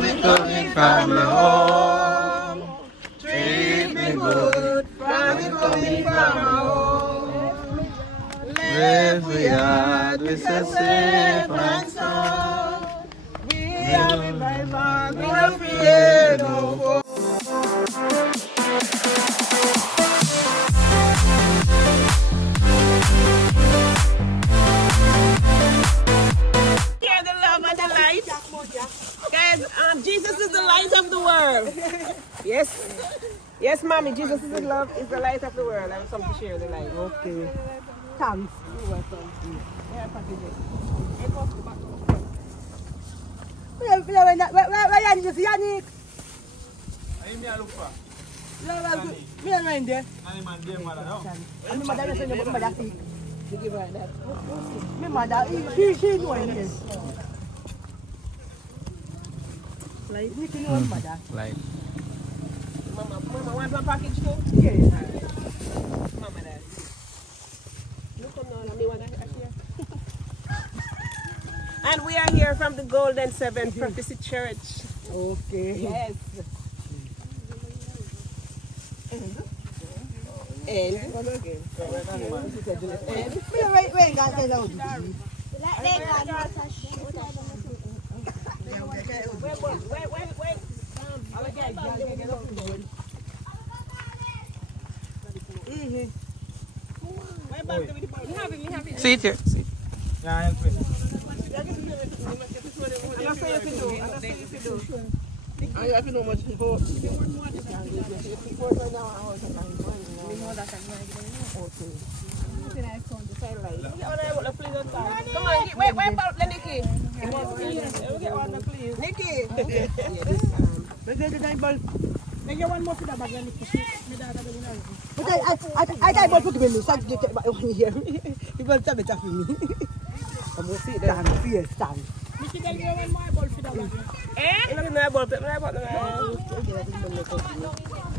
coming from the home. Treat me good, from it coming from home. Live we hard, we so safe and sound. We are revival, we are fear no more. Hear the love and the light. Guys, Jesus is the light of the world. Yes. Yes, mommy, Jesus is the love, is the light of the world. I have something to share the light. Okay. Thanks. You're welcome. Yeah, where you see Yannick? I'm here, look for. Me and mine there. I'm a dear mother, no? And my mother is going to mother see. You give her that. My mother, she knows this. Like, you know what, mother? Like. Mama want one package too? Yes. Mama that. Look on now, me want to share. And we are here from the Golden Seven Prophetess Church. Okay. Yes. And Sit here. Sit. Yeah, help me. I have to know much before. Come on, wait about the Nikki. Nikki. Make one more for the bag, Nikki. I got one for the window, so I get one here. You will tell it after me. I'm going to see that. Stand. Nikki, then you want my ball for the bag. Eh? Look at my ball.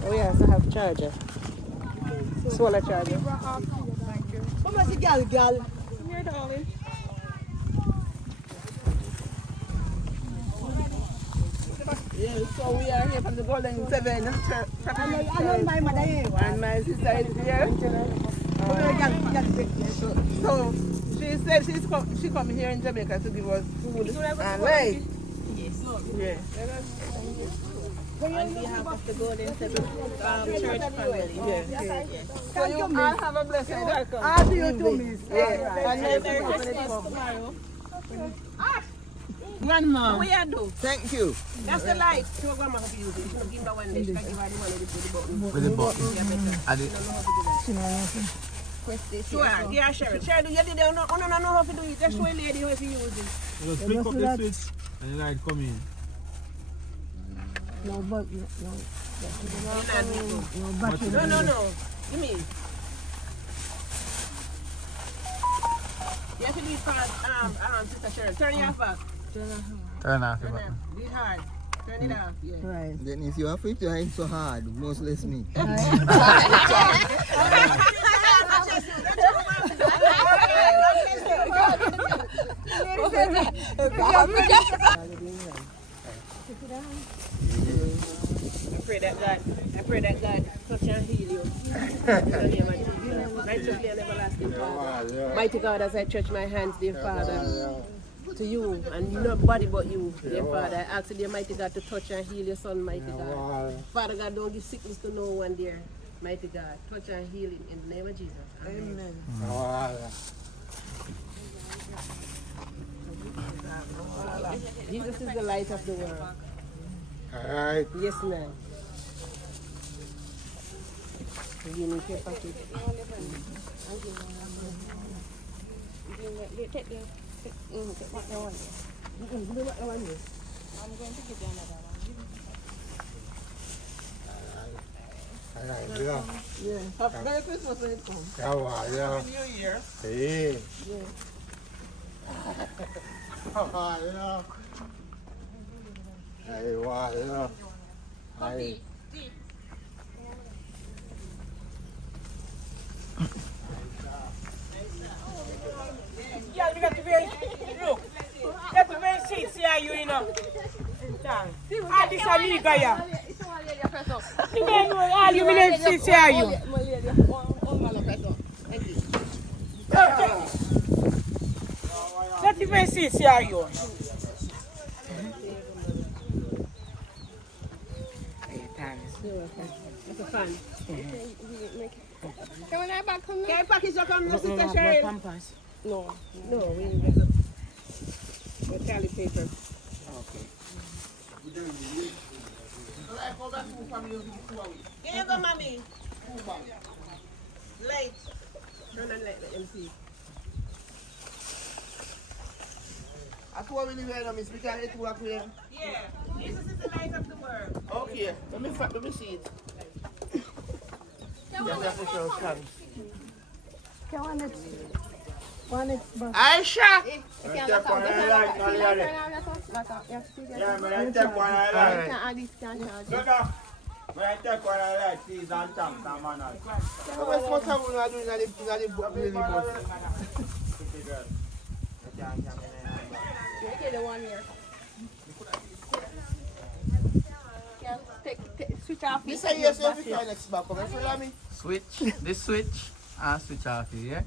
Oh, yes, I have charger. Solar charger. Thank you. Come on, girl. Come here, darling. Yeah, so we are here from the Golden Seven. I know my mother here. And my sister is here. So she said she come here in Jamaica to give us food and light. Yes. Yeah. On behalf of the Golden Seven Church family. Yes. Yes. So you all have a blessed welcome. I'll see you too, miss. Yeah. And Merry Christmas tomorrow. Grandma. What you do? Thank you. That's the light. Show grandma how to use it. She'll give her one day. She'll give her the one with the button. With the button. Yeah, better. I did. She don't know how to do that. Press this. Sure. Yeah, Cheryl. Cheryl, you did it. I don't know how to do it. Just show a lady how to use it. Just flick up the switch and the light come in. No. No. Give me. You have to do it fast, Sister Cheryl. Turn it off. Turn off the button. Do it hard. Turn it off. Yeah. Right. Then if you have it, you ain't so hard. Most less me. I pray that God touch and heal you. Righteously and everlasting Father. Mighty God, as I stretch my hands, dear Father, to you and nobody but you, dear Father. I ask you, dear mighty God, to touch and heal your son, mighty God. Father God, don't give sickness to no one, dear mighty God. Touch and heal him in the name of Jesus. Amen. Jesus is the light of the world. Alright. Yes, ma'am. You need your package. Take what you want. Do what you want. I'm going to give you another one. Yeah. Merry Christmas when it comes. Yeah. New Year. Hey. Yeah. Hey, wow. Hey. Yeah, we got to be look. Got to be seats here, you know. Ah, this a nigga, yeah. You know, all you mean to say are you? Let me see are you. It's a fun. Can I back come now? Can I package your come, Sister Cheryl? No, we didn't get it. With Cali paper. Okay. Here you go, mommy. Light. Turn on light, let them see. I told me to miss, we can't eat work here. Yeah, this is the light of the world. Okay, let me see it. Aisha! Switch off. This is yes, if you next back, come and follow me. Switch, this switch, and switch off here, yeah?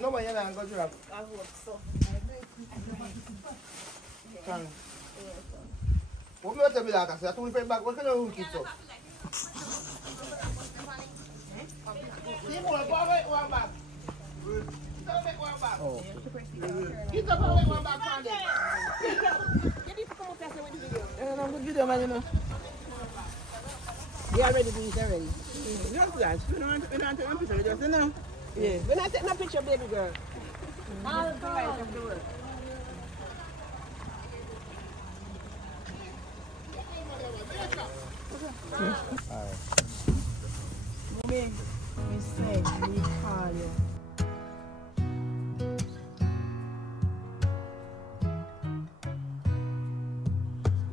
No, but you're not going to drop. I hope so. What do you tell me that? I said, I told you back, what can you keep up? One back. Oh. Get up and one back on there. I'm going to video, man, you know. They already do it already. Just that. We don't take a picture, we just, you know. Yeah. We're not taking a picture, baby girl. All the light of the world. Me say, me call you.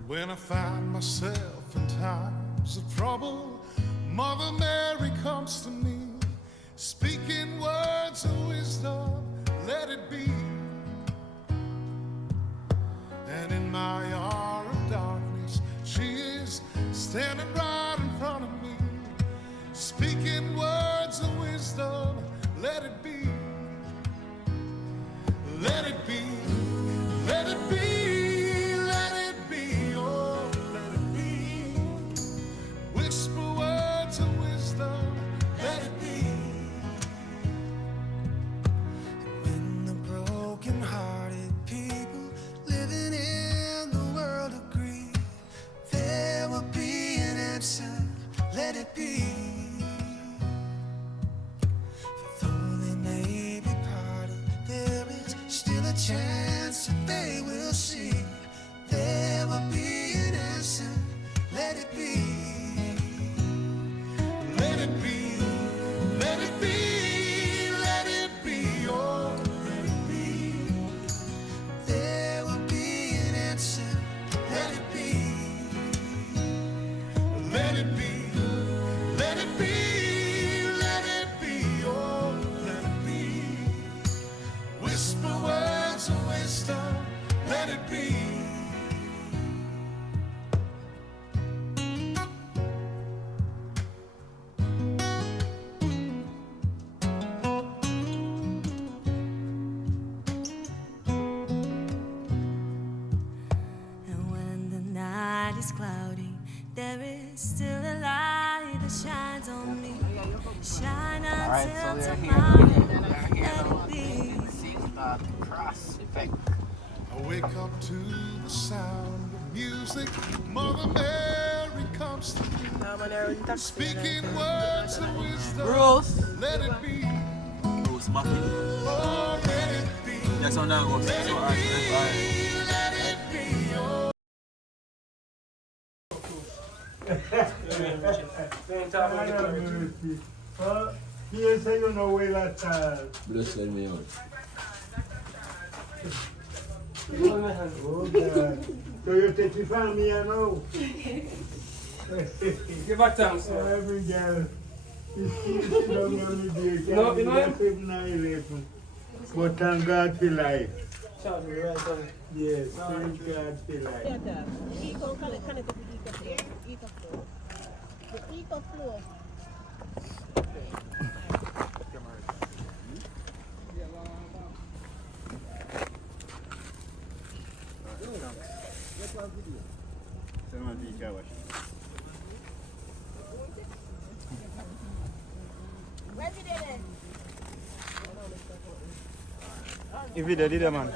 When I find myself in times of trouble, Mother Mary comes to me, speaking words of wisdom, let it be. And in my hour of darkness, she is standing right in front of me, speaking words of wisdom, let it be. Let it be, let it be. Let it be. For though they may be parted, there is still a chance that they will see. There will be an answer. Let it be. Let it be. Let it be. Let it be. Oh, let it be. There will be an answer. Let it be. Let it be. Let it be, let it be, oh, let it be. Whisper words of wisdom, let it be. And when the night is cloudy, there is still a light that shines on me. Shine until tomorrow. Let it be. Cross effect. I wake up to the sound of music. Mother Mary comes to me, speaking words of wisdom. Bruce. Let it be. Bruce Muffin. Oh, let it be. That's on that goes. Let So, it be. Let it be. Oh. He say you know where that child. Bless me out. Oh God. So you take it from me, I know. Give her thanks, Every girl. No, you know. But thank God for life. Yes, thank God for life. If you did it, man.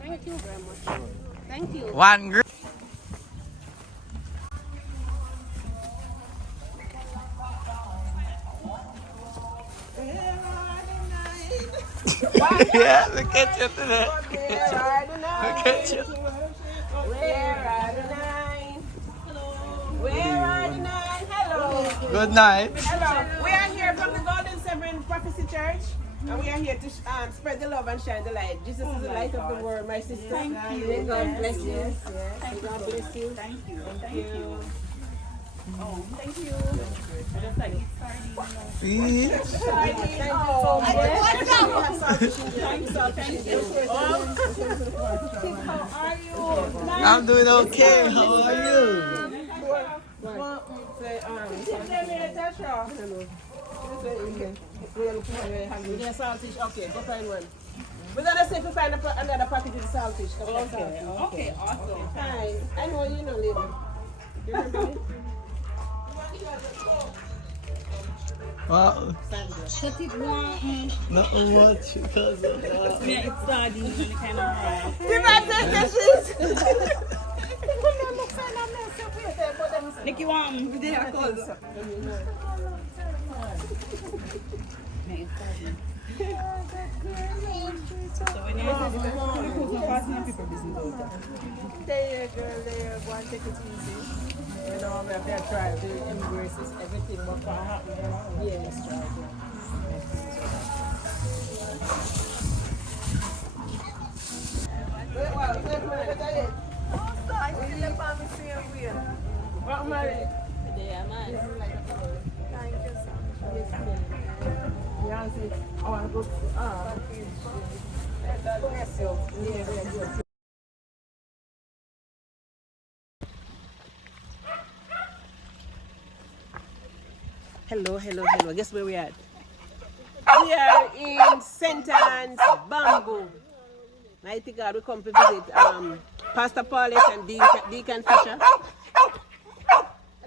Thank you very much. Thank you. One group. Yeah, look at you today. Look at you. Where are the nine? Where are the nine? Hello. Good night. Hello. We are here from the Golden Seven Prophecy Church. And we are here to spread the love and shine the light. Jesus is the light of the world, my sister. Thank you. May God bless you. Yes. May God bless you. Thank you. Thank you. Oh, thank you. See? Thank you so much. Thank you. How are you? I'm doing okay. How are you? Okay, go find one. We're gonna see if we find another package of saltfish. Okay, awesome. Hi, I know you know, lady. You remember me? Wow. Sandra. Shut it down. Not much because of that. Yeah, it's starting and kind of hard. Nicky want me there cause. So when you're people business out. There, girl, there. Go and take it easy. You know, we have to try to embrace everything what can happen. Yes, try to. What married? Yeah, man. Thank you so much. Yeah, see, I want to go. God bless you. Yeah. Hello. Guess where we at? We are in St. Anne's Bamboo. Mighty God, we come to visit Pastor Paulette and Deacon Fisher.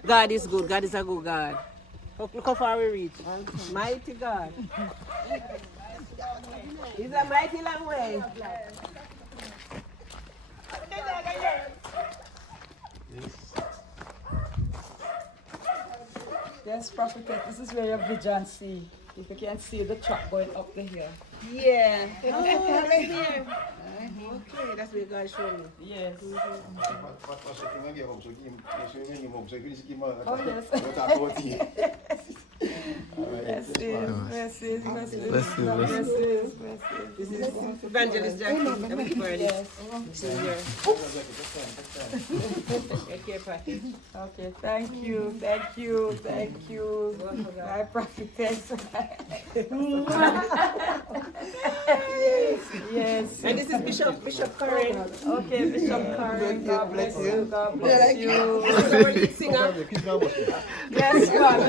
God is good. God is a good God. Look how far we reach. Mighty God. It's a mighty long way. Yes, Prophetess, this is where your vision see. If you can see the truck going up the hill. Yeah. Oh, right here. Okay, that's where God showed me. Yes. Blessings. This is Evangelist Jackie. Yes. This is your package. Okay, thank you. My Prophetess. Yes. And this is Bishop Karen. Okay, Bishop Karen. God bless you. God bless you. This is our lead singer. Yes, God.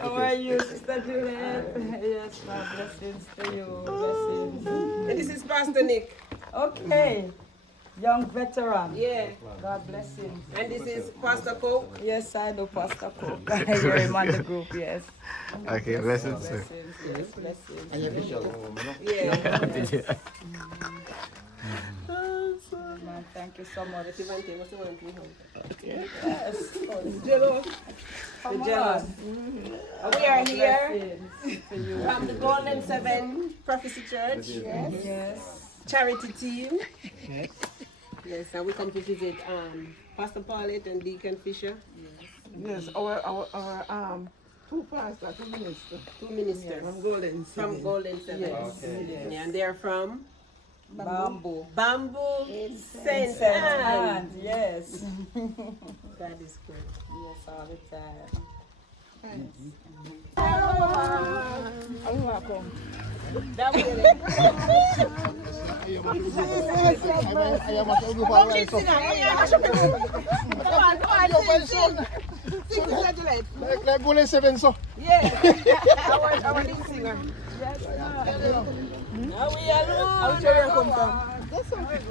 How are you, Sister Juliet? Yes, my blessings to you. Blessings. And this is Pastor Nick. Okay. Young veteran. Yeah. God bless him. And this is Pastor Coke. Yes, I know Pastor Coke. I hear him on the group, yes. Okay, blessings, sir. Yes, blessings. And you have to Yeah. Man, thank you so much. Tivante, what's the one thing home? Yes. Jello. Come The Jello. on. We are here Blessings to you. from the Golden Seven Prophecy Church. Yes. Charity team. Yes, and we come to visit Pastor Paulette and Deacon Fisher. Yes, our Two pastors, two ministers. Two ministers. From Golden Seven. From Golden Seven. Yes. Yeah, and they're from Bamboo. St. St. Anne. Yes. God is good. Yes, all the time. That way. Like Golden Seven, so. Yes. Our lead singer. Now we alone. How should you come from?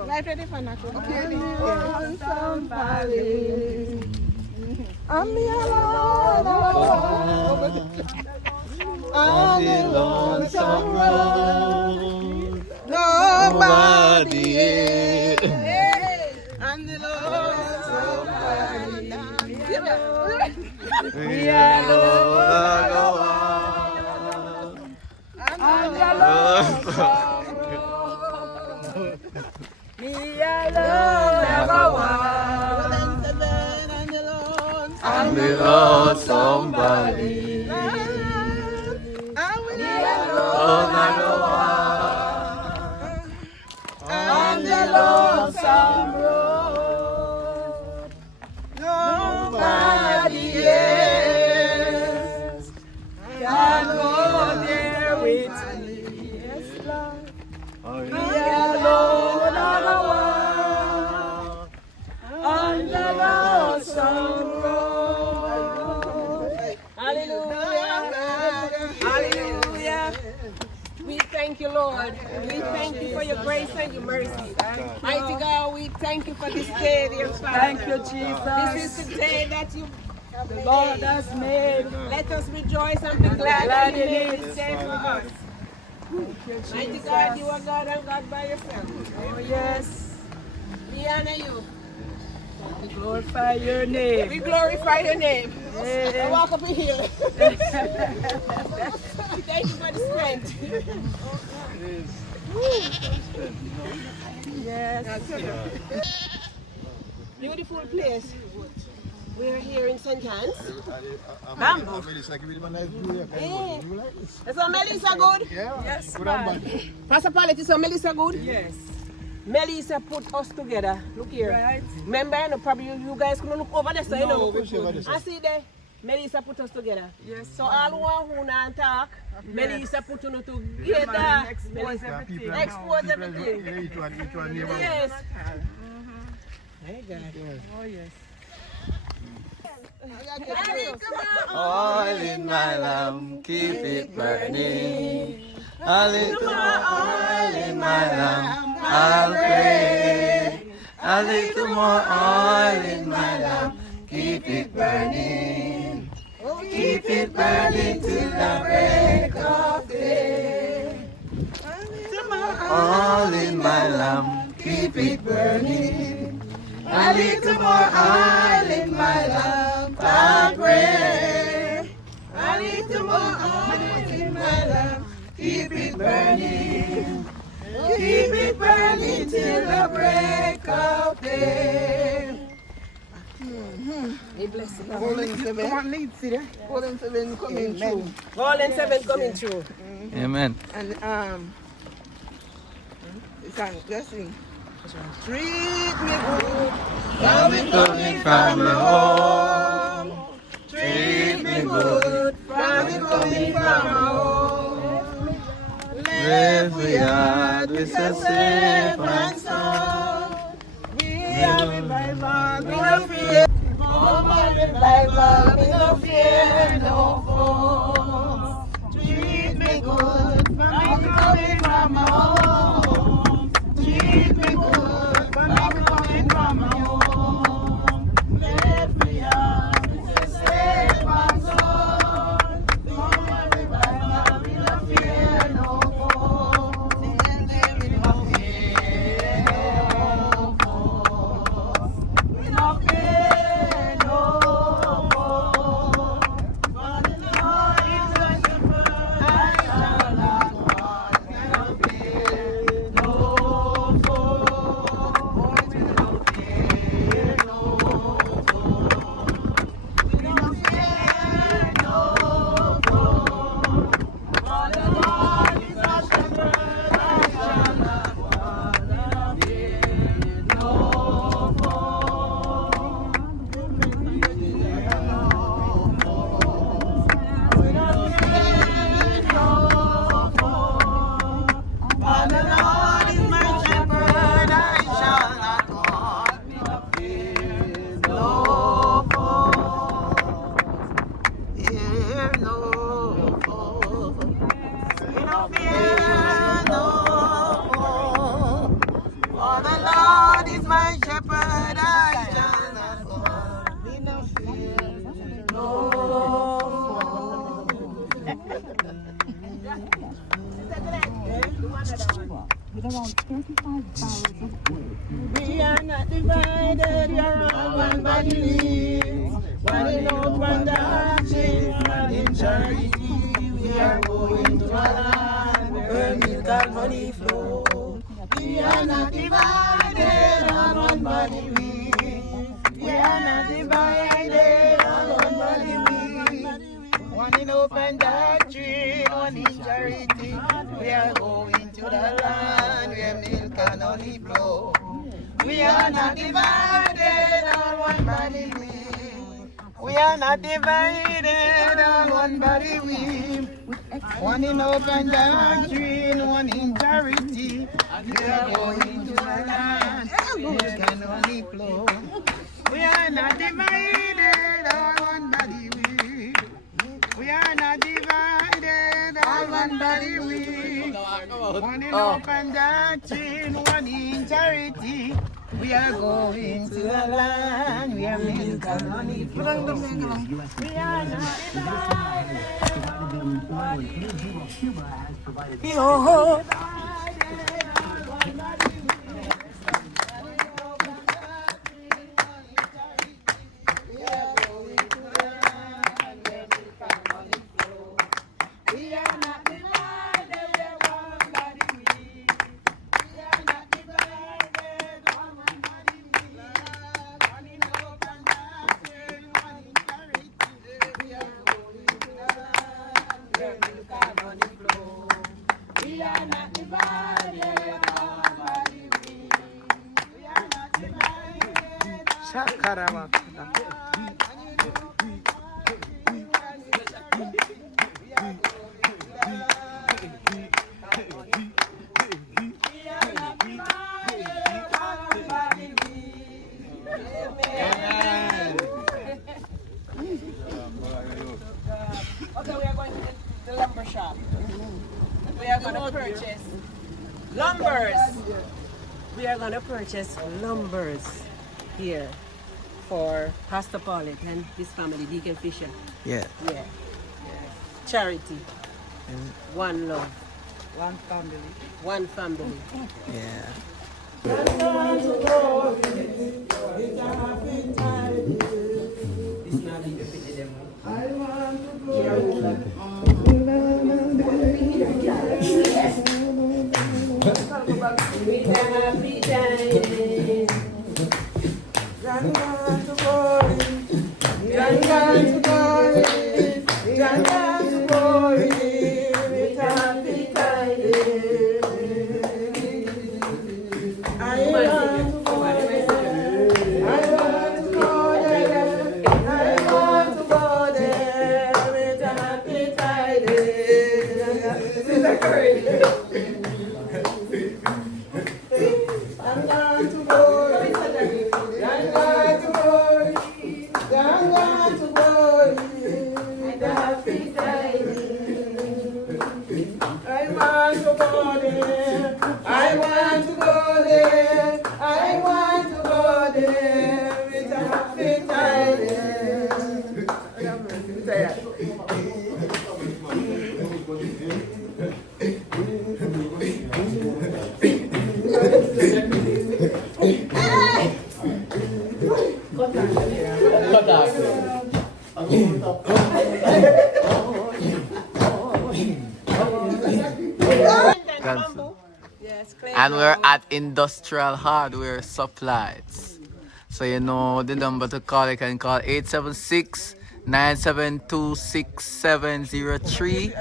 Life ready for natural. Lonesome valley. I'm the alone. On the lonesome road. Nobody is. On the lonesome valley. We alone. On the lonesome road. Me alone never walk. On the lonesome valley. On the lonesome road, nobody else can go there with me. Yes, Lord. We alone on the lonesome road. Hallelujah. Hallelujah. We thank you, Lord. We thank you for your grace and your mercy. Mighty God, we thank you for this day, dear Father. Thank you, Jesus. This is the day that you The Lord has made. let us rejoice and be glad that you made this day for us. Mighty God, you are God and God by yourself. Oh, yes. We honor you. We glorify your name. We glorify your name. I walk up in here. Thank you for the strength. Yes. Beautiful place. We're here in St. Anne's. Bamboo. So Melissa good? Yes, ma'am. Pastor Paulette, so Melissa good? Yes. Melissa put us together. Look here. Right. Remember, you know, probably you guys couldn't look over there, so you know. over there. I see there. Melissa put us together. Yes. So all one who not talk, Melissa put you together. Expose everything. Expose everything. Yes. Hey God. Oh, yes. Oil in my lamp, keep it burning. A little more oil in my lamp, I'll pray. A little more oil in my lamp, keep it burning. Keep it burning till the break of day. Oil in my lamp, keep it burning. A little more oil in my lamp, I'll pray. A little more oil in my lamp, keep it burning. Keep it burning till the break of day. He bless you. Golden Seven. Come on, lead, see there. Golden Seven coming through. Golden Seven coming through. Amen. And it's on, just sing. Treat me good. Coming from the home. Treat me good. Coming from home. Every yard is a safe and sound. We are revival, we no fear. Mama revival, we no fear no foe. Treat me good, coming from home. Treat me good, coming from home. Let me out, it's a safe and sound. Mama revival, we no fear no foe. We no fear no foe. We no fear no foe. fear no more. For the Lord is my shepherd, I shall not want. Me no fear no more. With around 35 barrels of oil. We are not divided, we are all one body. One in hope and doctrine, one in charity. We are going to a land where milk and honey flow. We are not divided, on one body we are not divided, on one body we. One in hope and doctrine, one in charity. We are going to the land where milk and honey flow. We are not divided, on one body we are not divided, on one body we. One in hope and doctrine, one in charity. We are going to the land where can only flow. We are not divided, on one body we. We are not divided, on one body we. One in hope and doctrine, one in charity. We are going to the land where milk and honey flow. We are not divided. Yo. Okay, we are going to the lumber shop. We are going to purchase lumbers. We are going to purchase lumbers here for Pastor Paulette and his family, Deacon Fisher. Yeah. Yeah. Charity. One love. One family. One family. Yeah. And we're at Industrial Hardware Supplies. So you know the number to call. You can call 876-972-6703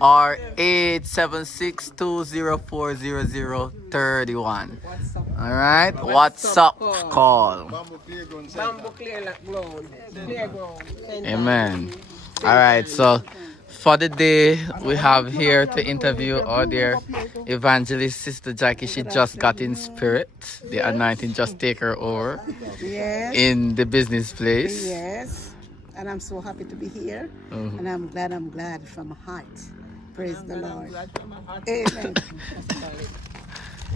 or 876-204-0031. Alright? WhatsApp call. Amen. Alright, so for the day, we have here to interview our dear evangelist, Sister Jackie. She just got in spirit. The anointing just take her over in the business place. Yes, and I'm so happy to be here. And I'm glad from my heart. Praise the Lord. Amen.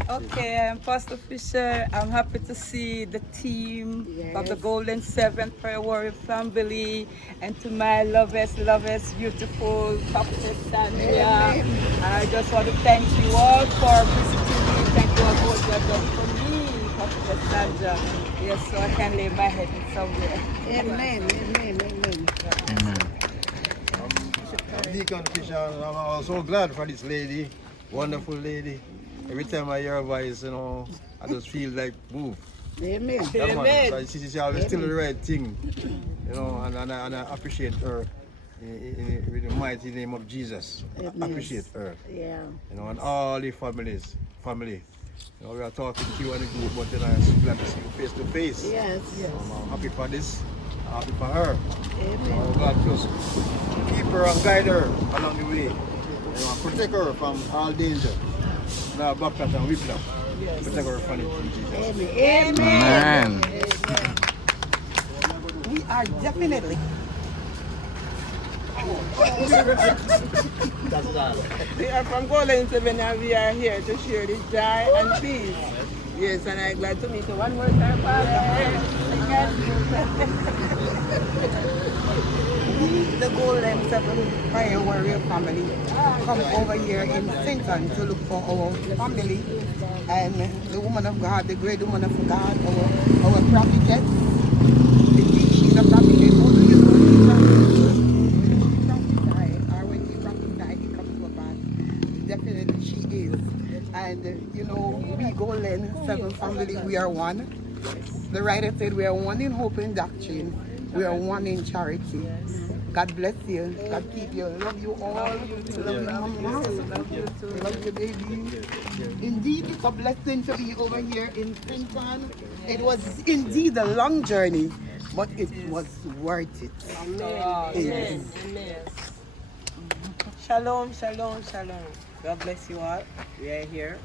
Okay, Pastor Fisher, I'm happy to see the team of the Golden Seven Prayer Warrior family, and to my lovest, beautiful Prophetess Sandra. I just want to thank you all for visiting me. Thank you all for what you have done for me, Prophetess Sandra. Yes, so I can lay my head somewhere. Amen. Deacon Fisher, I'm so glad for this lady, wonderful lady. Every time I hear her voice, you know, I just feel like move. Amen. So she always tell the right thing, you know, and I appreciate her in the mighty name of Jesus. I appreciate her. Yeah. You know, and all the family. You know, we are talking to you and the group, but then I'm glad to see you face to face. Yes. I'm happy for this. I'm happy for her. Amen. Oh, God just keep her and guide her along the way. You know, protect her from all danger. Now backlash and whiplash. Protect her from it in Jesus. Amen. We are definitely. We are from Golden Seven and we are here to share this joy and peace. Yes, and I'm glad to meet you one more time, Father. We, the Golden Seven Prayer Warrior family, come over here in Sinton to look for our family and the woman of God, the great woman of God, our prophetess. Indeed, she's a prophetess. Who do you know? When he prophesied, he comes to pass. Definitely she is. And you know, we Golden Seven family, we are one. The writer said we are one in hope and doctrine. We are one in charity. God bless you. God keep you. Love you all. Love you, mama. Love you, baby. Indeed, it's a blessing to be over here in Clinton. It was indeed a long journey, but it was worth it. Amen. Shalom. God bless you all. We are here,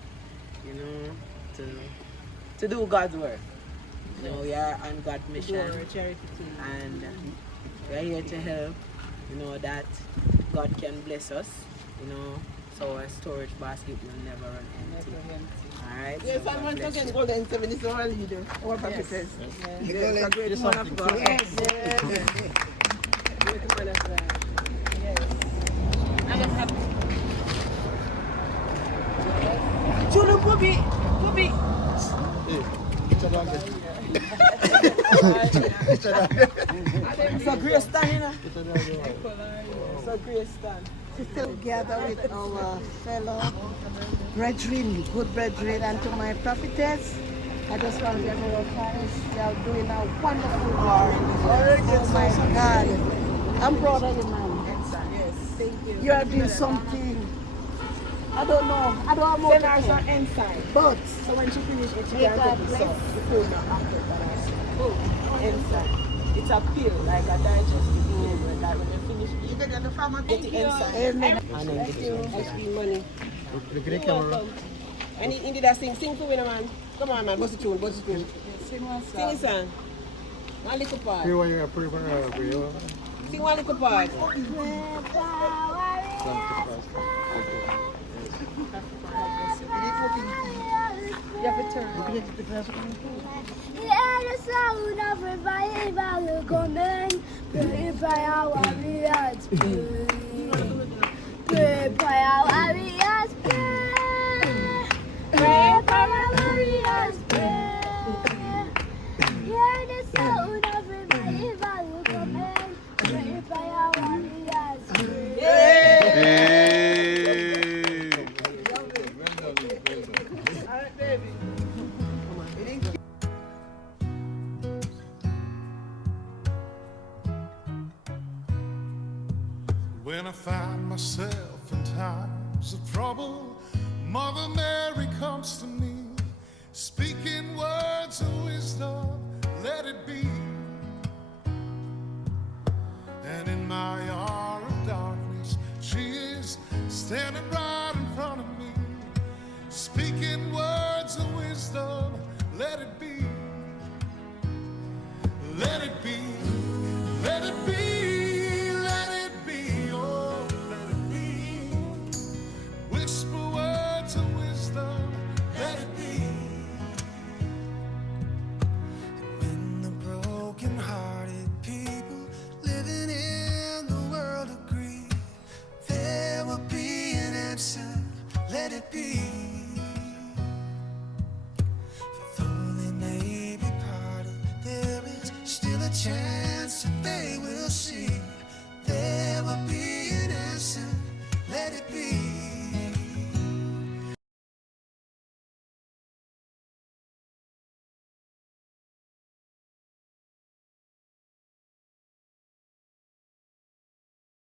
you know, to do God's work. You know, we are on God's mission, and we are here to help. You know that God can bless us. You know, so our storage basket will never run empty. All right. Yes, and once again, Golden Seven is our leader, our prophetess. Yes, a great woman of God. Yes. Great woman of God. Yes. I just have. Chulu Pubi. So Grace stand, you know. So Grace stand. Together with our fellow brethren, good brethren, and to my prophetess, I just want to give you a thanks. You are doing a wonderful work. Oh my God. I'm proud of you, man. Yes, thank you. You are doing something. I don't know. I don't have more Send her some inside. But So when she finishes it, she May can God take the bless. sauce. The food not after that. Inside. It's a pill, like a digestive pill. Like when you finish eating, get the inside. Amen. And then get you money. Look at the camera. And he did that sing for me, man. Come on, man. Bust the tune. Sing a song. One little part. Pray when you pray for her. Sing one little part. You have to turn. Yeah, the sound of revival coming. Pray for our warriors, pray. Pray for our warriors, pray. Pray for our warriors, pray. Hear the sound of revival coming. Pray for our warriors, pray. When I find myself in times of trouble, Mother Mary comes to me, speaking words of wisdom, let it be. And in my hour of darkness, she is standing right in front of me, speaking words of wisdom, let it be. Let it be, let it be. be.